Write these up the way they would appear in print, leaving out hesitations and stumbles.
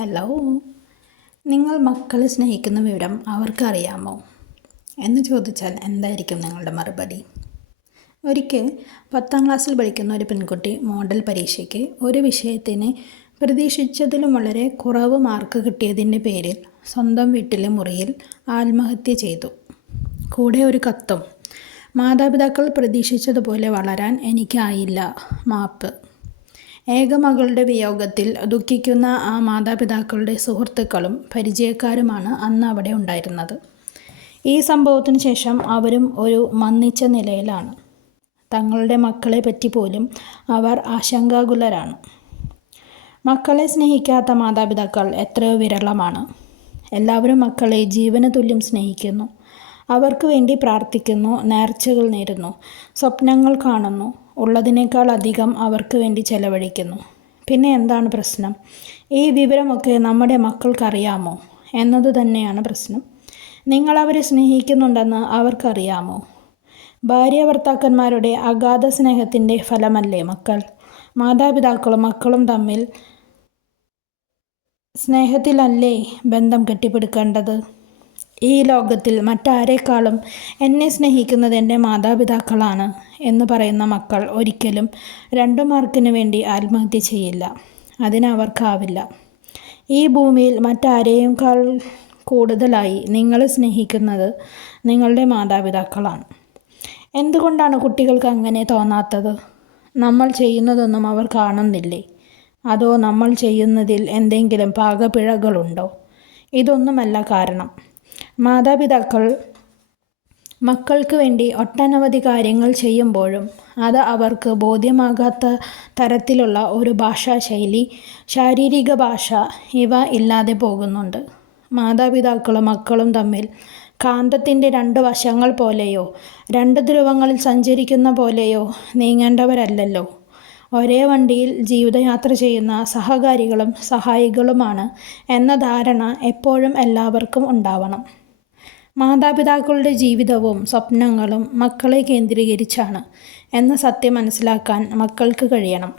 Hello, നിങ്ങൾ മക്കളെ സ്നേഹിക്കുന്ന വിവരം അവർക്കറിയാമോ എന്ന് ചോദിച്ചാൽ എന്തായിരിക്കും നിങ്ങളുടെ മറുപടി? ഒരിക്കൽ 10ാം ക്ലാസ്സിൽ പഠിക്കുന്ന ഒരു പെൺകുട്ടി മോഡൽ പരീക്ഷയ്ക്ക് ഒരു വിഷയത്തിന് പ്രതീക്ഷിച്ചതിലും വളരെ കുറവ് മാർക്ക് കിട്ടിയതിൻ്റെ പേരിൽ സ്വന്തം വീട്ടിലെ മുറിയിൽ ആത്മഹത്യ ചെയ്തു. കൂടെ ഒരു കത്തും: മാതാപിതാക്കൾ പ്രതീക്ഷിച്ചതുപോലെ വളരാൻ എനിക്കായില്ല, മാപ്പ്. ഏക മകളുടെ വിയോഗത്തിൽ ദുഃഖിക്കുന്ന ആ മാതാപിതാക്കളുടെ സുഹൃത്തുക്കളും പരിചയക്കാരുമാണ് അന്ന് അവിടെ ഉണ്ടായിരുന്നത്. ഈ സംഭവത്തിന് ശേഷം അവരും ഒരു മന്നിച്ച നിലയിലാണ്. തങ്ങളുടെ മക്കളെ പറ്റി പോലും അവർ ആശങ്കാകുലരാണ്. മക്കളെ സ്നേഹിക്കാത്ത മാതാപിതാക്കൾ എത്രയോ വിരളമാണ്. എല്ലാവരും മക്കളെ ജീവന് തുല്യം സ്നേഹിക്കുന്നു. അവർക്ക് വേണ്ടി പ്രാർത്ഥിക്കുന്നു, നേർച്ചകൾ നേരുന്നു, സ്വപ്നങ്ങൾ കാണുന്നു, ഉള്ളതിനേക്കാൾ അധികം അവർക്ക് വേണ്ടി ചെലവഴിക്കുന്നു. പിന്നെ എന്താണ് പ്രശ്നം? ഈ വിവരമൊക്കെ നമ്മുടെ മക്കൾക്കറിയാമോ എന്നത് തന്നെയാണ് പ്രശ്നം. നിങ്ങളവരെ സ്നേഹിക്കുന്നുണ്ടെന്ന് അവർക്കറിയാമോ? ഭാര്യ ഭർത്താക്കന്മാരുടെ അഗാധ സ്നേഹത്തിൻ്റെ ഫലമല്ലേ മക്കൾ? മാതാപിതാക്കളും മക്കളും തമ്മിൽ സ്നേഹത്തിലല്ലേ ബന്ധം കെട്ടിപ്പടുക്കേണ്ടത്? ഈ ലോകത്തിൽ മറ്റാരേക്കാളും എന്നെ സ്നേഹിക്കുന്നത് എൻ്റെ മാതാപിതാക്കളാണ് എന്ന് പറയുന്ന മക്കൾ ഒരിക്കലും 2 മാർക്കിന് വേണ്ടി ആത്മഹത്യ ചെയ്യില്ല. അതിനവർക്കാവില്ല. ഈ ഭൂമിയിൽ മറ്റാരെയുംക്കാൾ കൂടുതലായി നിങ്ങളെ സ്നേഹിക്കുന്നത് നിങ്ങളുടെ മാതാപിതാക്കളാണ്. എന്തുകൊണ്ടാണ് കുട്ടികൾക്ക് അങ്ങനെ തോന്നാത്തത്? നമ്മൾ ചെയ്യുന്നതൊന്നും അവർ കാണുന്നില്ലേ? അതോ നമ്മൾ ചെയ്യുന്നതിൽ എന്തെങ്കിലും പാകപ്പിഴകളുണ്ടോ? ഇതൊന്നുമല്ല കാരണം. മാതാപിതാക്കൾ മക്കൾക്ക് വേണ്ടി ഒട്ടനവധി കാര്യങ്ങൾ ചെയ്യുമ്പോഴും അത് അവർക്ക് ബോധ്യമാകാത്ത തരത്തിലുള്ള ഒരു ഭാഷാശൈലി, ശാരീരിക ഭാഷ ഇവ ഇല്ലാതെ പോകുന്നുണ്ട്. മാതാപിതാക്കളും മക്കളും തമ്മിൽ കാന്തത്തിൻ്റെ 2 വശങ്ങൾ പോലെയോ 2 ധ്രുവങ്ങളിൽ സഞ്ചരിക്കുന്ന പോലെയോ നീങ്ങേണ്ടവരല്ലല്ലോ. ഒരേ വണ്ടിയിൽ ജീവിതയാത്ര ചെയ്യുന്ന സഹകാരികളും സഹായികളുമാണ് എന്ന ധാരണ എപ്പോഴും എല്ലാവർക്കും ഉണ്ടാവണം. മാതാപിതാക്കളുടെ ജീവിതവും സ്വപ്നങ്ങളും മക്കളെ കേന്ദ്രീകരിച്ചാണ് എന്ന സത്യം മനസ്സിലാക്കാൻ മക്കൾക്ക് കഴിയണം.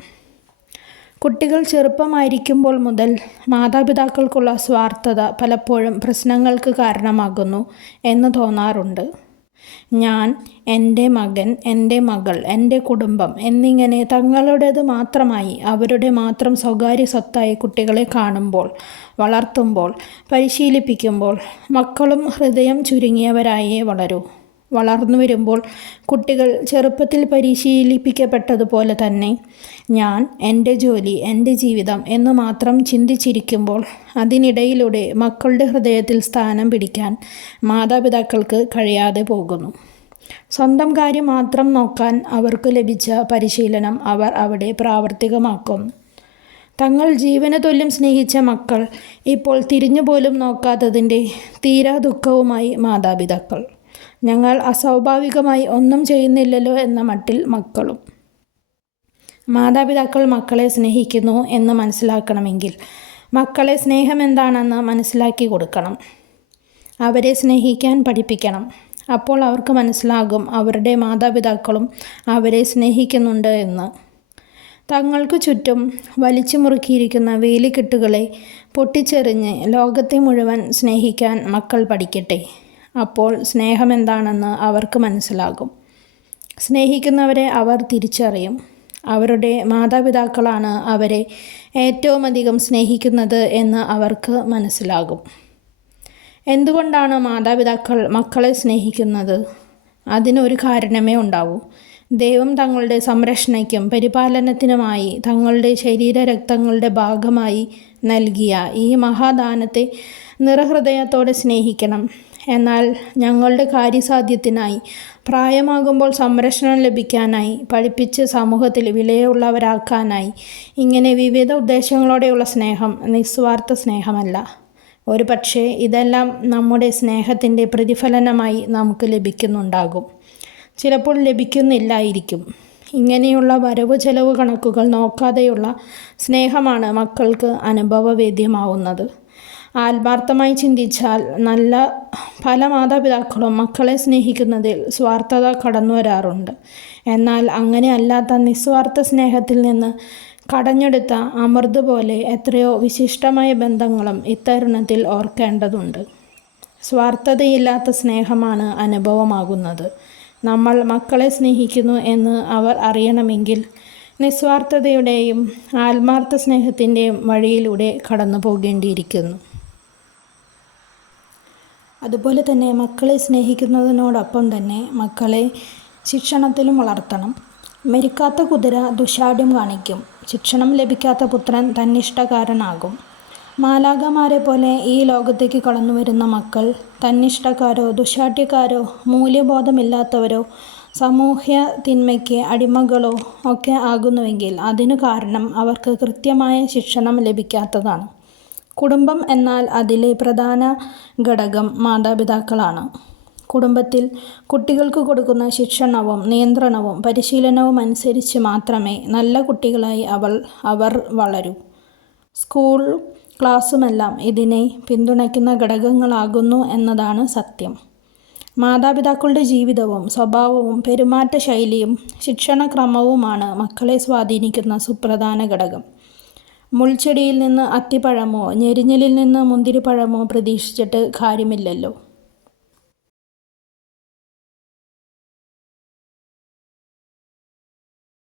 കുട്ടികൾ ചെറുപ്പമായിരിക്കുമ്പോൾ മുതൽ മാതാപിതാക്കൾക്കുള്ള സ്വാർത്ഥത പലപ്പോഴും പ്രശ്നങ്ങൾക്ക് കാരണമാകുന്നു എന്ന് തോന്നാറുണ്ട്. ഞാൻ, എൻ്റെ മകൻ, എൻ്റെ മകൾ, എൻ്റെ കുടുംബം എന്നിങ്ങനെ തങ്ങളുടേത് മാത്രമായി, അവരുടെ മാത്രം സ്വകാര്യ സ്വത്തായി കുട്ടികളെ കാണുമ്പോൾ, വളർത്തുമ്പോൾ, പരിശീലിപ്പിക്കുമ്പോൾ മക്കളും ഹൃദയം ചുരുങ്ങിയവരായേ വളരൂ. വളർന്നു വരുമ്പോൾ കുട്ടികൾ ചെറുപ്പത്തിൽ പരിശീലിപ്പിക്കപ്പെട്ടതുപോലെ തന്നെ ഞാൻ, എൻ്റെ ജോലി, എൻ്റെ ജീവിതം എന്ന് മാത്രം ചിന്തിച്ചിരിക്കുമ്പോൾ അതിനിടയിലൂടെ മക്കളുടെ ഹൃദയത്തിൽ സ്ഥാനം പിടിക്കാൻ മാതാപിതാക്കൾക്ക് കഴിയാതെ പോകുന്നു. സ്വന്തം കാര്യം മാത്രം നോക്കാൻ അവർക്ക് ലഭിച്ച പരിശീലനം അവർ അവിടെ പ്രാവർത്തികമാക്കുന്നു. തങ്ങൾ ജീവന് തുല്യം സ്നേഹിച്ച മക്കൾ ഇപ്പോൾ തിരിഞ്ഞുപോലും നോക്കാത്തതിൻ്റെ തീരാ ദുഃഖവുമായി മാതാപിതാക്കൾ. ഞങ്ങൾ അസ്വാഭാവികമായി ഒന്നും ചെയ്യുന്നില്ലല്ലോ എന്ന മട്ടിൽ മക്കളും. മാതാപിതാക്കൾ മക്കളെ സ്നേഹിക്കുന്നു എന്ന് മനസ്സിലാക്കണമെങ്കിൽ മക്കളെ സ്നേഹം എന്താണെന്ന് മനസ്സിലാക്കി കൊടുക്കണം. അവരെ സ്നേഹിക്കാൻ പഠിപ്പിക്കണം. അപ്പോൾ അവർക്ക് മനസ്സിലാകും അവരുടെ മാതാപിതാക്കളും അവരെ സ്നേഹിക്കുന്നുണ്ട് എന്ന്. തങ്ങൾക്ക് ചുറ്റും വലിച്ചു മുറുക്കിയിരിക്കുന്ന വേലിക്കെട്ടുകളെ പൊട്ടിച്ചെറിഞ്ഞ് ലോകത്തെ മുഴുവൻ സ്നേഹിക്കാൻ മക്കൾ പഠിക്കട്ടെ. അപ്പോൾ സ്നേഹമെന്താണെന്ന് അവർക്ക് മനസ്സിലാകും. സ്നേഹിക്കുന്നവരെ അവർ തിരിച്ചറിയും. അവരുടെ മാതാപിതാക്കളാണ് അവരെ ഏറ്റവും അധികം സ്നേഹിക്കുന്നത് എന്ന് അവർക്ക് മനസ്സിലാകും. എന്തുകൊണ്ടാണ് മാതാപിതാക്കൾ മക്കളെ സ്നേഹിക്കുന്നത്? അതിനൊരു കാരണമേ ഉണ്ടാവൂ. ദൈവം തങ്ങളുടെ സംരക്ഷണയ്ക്കും പരിപാലനത്തിനുമായി തങ്ങളുടെ ശരീരരക്തങ്ങളുടെ ഭാഗമായി നൽകിയ ഈ മഹാദാനത്തെ നിറഹൃദയത്തോടെ സ്നേഹിക്കണം. എന്നാൽ ഞങ്ങളുടെ കാര്യസാധ്യത്തിനായി, പ്രായമാകുമ്പോൾ സംരക്ഷണം ലഭിക്കാനായി, പഠിപ്പിച്ച് സമൂഹത്തിൽ വിലയുള്ളവരാക്കാനായി, ഇങ്ങനെ വിവിധ ഉദ്ദേശങ്ങളോടെയുള്ള സ്നേഹം നിസ്വാർത്ഥ സ്നേഹമല്ല. ഒരു പക്ഷേ ഇതെല്ലാം നമ്മുടെ സ്നേഹത്തിൻ്റെ പ്രതിഫലനമായി നമുക്ക് ലഭിക്കുന്നുണ്ടാകും. ചിലപ്പോൾ ലഭിക്കുന്നില്ലായിരിക്കും. ഇങ്ങനെയുള്ള വരവ് ചെലവ് കണക്കുകൾ നോക്കാതെയുള്ള സ്നേഹമാണ് മക്കൾക്ക് അനുഭവവേദ്യമാവുന്നത്. ആത്മാർത്ഥമായി ചിന്തിച്ചാൽ പല മാതാപിതാക്കളും മക്കളെ സ്നേഹിക്കുന്നതിൽ സ്വാർത്ഥത കടന്നു വരാറുണ്ട്. എന്നാൽ അങ്ങനെ അല്ലാത്ത നിസ്വാർത്ഥ സ്നേഹത്തിൽ നിന്ന് കടഞ്ഞെടുത്ത അമൃത് പോലെ എത്രയോ വിശിഷ്ടമായ ബന്ധങ്ങളും ഇത്തരുണത്തിൽ ഓർക്കേണ്ടതുണ്ട്. സ്വാർത്ഥതയില്ലാത്ത സ്നേഹമാണ് അനുഭവമാകുന്നത്. നമ്മൾ മക്കളെ സ്നേഹിക്കുന്നു എന്ന് അവർ അറിയണമെങ്കിൽ നിസ്വാർത്ഥതയുടെയും ആത്മാർത്ഥ സ്നേഹത്തിൻ്റെയും വഴിയിലൂടെ കടന്നു പോകേണ്ടിയിരിക്കുന്നു. അതുപോലെ തന്നെ മക്കളെ സ്നേഹിക്കുന്നതിനോടൊപ്പം തന്നെ മക്കളെ ശിക്ഷണത്തിലും വളർത്തണം. മെരിക്കാത്ത കുതിര ദുശാഠ്യം കാണിക്കും. ശിക്ഷണം ലഭിക്കാത്ത പുത്രൻ തന്നിഷ്ടക്കാരനാകും. മാലാഖമാരെ പോലെ ഈ ലോകത്തേക്ക് കടന്നു വരുന്ന മക്കൾ തന്നിഷ്ടക്കാരോ ദുശാഠ്യക്കാരോ മൂല്യബോധമില്ലാത്തവരോ സാമൂഹ്യ തിന്മയ്ക്ക് അടിമകളോ ഒക്കെ ആകുന്നുവെങ്കിൽ അതിനു കാരണം അവർക്ക് കൃത്യമായ ശിക്ഷണം ലഭിക്കാത്തതാണ്. കുടുംബം എന്നാൽ അതിലെ പ്രധാന ഘടകം മാതാപിതാക്കളാണ്. കുടുംബത്തിൽ കുട്ടികൾക്ക് കൊടുക്കുന്ന ശിക്ഷണവും നിയന്ത്രണവും പരിശീലനവും അനുസരിച്ച് മാത്രമേ നല്ല കുട്ടികളായി അവർ വളരൂ. സ്കൂൾ, ക്ലാസുമെല്ലാം ഇതിനെ പിന്തുണയ്ക്കുന്ന ഘടകങ്ങളാകുന്നു എന്നതാണ് സത്യം. മാതാപിതാക്കളുടെ ജീവിതവും സ്വഭാവവും പെരുമാറ്റ ശൈലിയും ശിക്ഷണക്രമവുമാണ് മക്കളെ സ്വാധീനിക്കുന്ന സുപ്രധാന ഘടകം. മുൾച്ചെടിയിൽ നിന്ന് അത്തിപ്പഴമോ ഞെരിഞ്ഞിലിൽ നിന്ന് മുന്തിരിപ്പഴമോ പ്രതീക്ഷിച്ചിട്ട് കാര്യമില്ലല്ലോ.